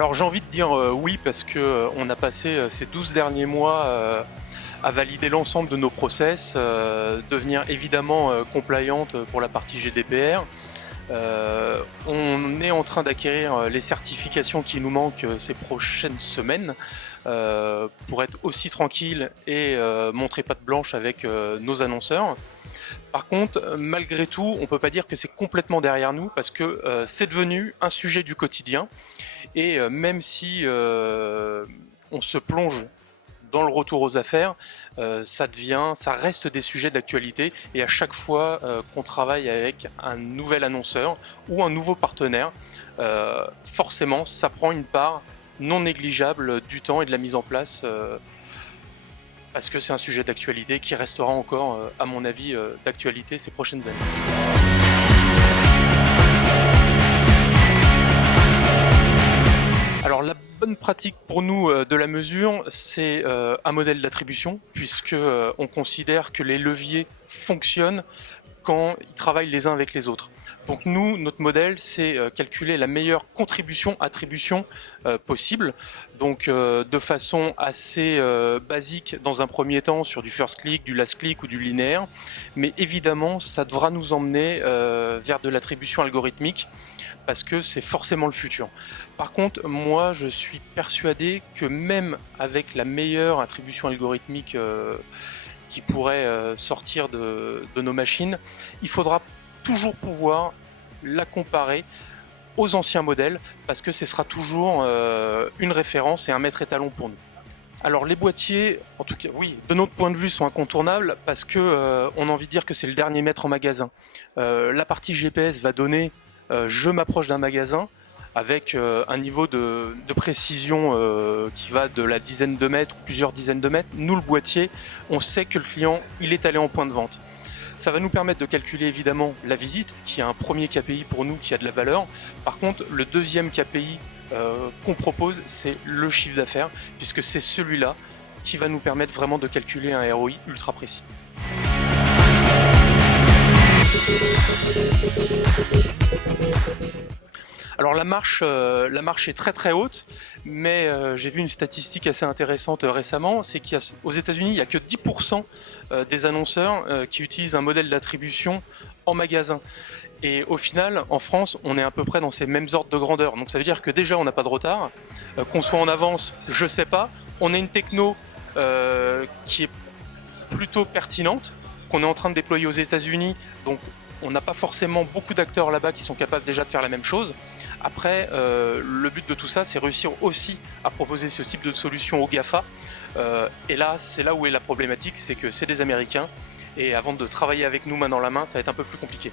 Alors j'ai envie de dire oui parce que on a passé ces 12 derniers mois à valider l'ensemble de nos process, devenir évidemment compliante pour la partie GDPR. On est en train d'acquérir les certifications qui nous manquent ces prochaines semaines pour être aussi tranquille et montrer patte blanche avec nos annonceurs. Par contre, malgré tout, on peut pas dire que c'est complètement derrière nous parce que c'est devenu un sujet du quotidien et même si on se plonge dans le retour aux affaires, ça reste des sujets d'actualité et à chaque fois qu'on travaille avec un nouvel annonceur ou un nouveau partenaire, forcément ça prend une part non négligeable du temps et de la mise en place parce que c'est un sujet d'actualité qui restera encore, à mon avis, d'actualité ces prochaines années. Alors la bonne pratique pour nous de la mesure, c'est un modèle d'attribution, puisque on considère que les leviers fonctionnent quand ils travaillent les uns avec les autres. Donc nous, notre modèle, c'est calculer la meilleure contribution-attribution possible, donc de façon assez basique dans un premier temps sur du first click, du last click ou du linéaire, mais évidemment ça devra nous emmener vers de l'attribution algorithmique, parce que c'est forcément le futur. Par contre, moi je suis persuadé que même avec la meilleure attribution algorithmique qui pourrait sortir de nos machines, il faudra toujours pouvoir la comparer aux anciens modèles parce que ce sera toujours une référence et un maître étalon pour nous. Alors les boîtiers, en tout cas oui, de notre point de vue sont incontournables parce que on a envie de dire que c'est le dernier maître en magasin. La partie GPS va donner je m'approche d'un magasin avec un niveau de précision qui va de la dizaine de mètres ou plusieurs dizaines de mètres. Nous, le boîtier, on sait que le client il est allé en point de vente. Ça va nous permettre de calculer évidemment la visite, qui est un premier KPI pour nous qui a de la valeur. Par contre, le deuxième KPI qu'on propose, c'est le chiffre d'affaires, puisque c'est celui-là qui va nous permettre vraiment de calculer un ROI ultra précis. Alors la marche est très très haute, mais j'ai vu une statistique assez intéressante récemment, c'est qu'aux États-Unis, il n'y a que 10% des annonceurs qui utilisent un modèle d'attribution en magasin. Et au final, en France, on est à peu près dans ces mêmes ordres de grandeur. Donc ça veut dire que déjà, on n'a pas de retard, qu'on soit en avance, je sais pas. On a une techno qui est plutôt pertinente, qu'on est en train de déployer aux États-Unis, donc on n'a pas forcément beaucoup d'acteurs là-bas qui sont capables déjà de faire la même chose. Après, le but de tout ça, c'est réussir aussi à proposer ce type de solution aux GAFA. Et là, c'est là où est la problématique, c'est que c'est des Américains. Et avant de travailler avec nous main dans la main, ça va être un peu plus compliqué.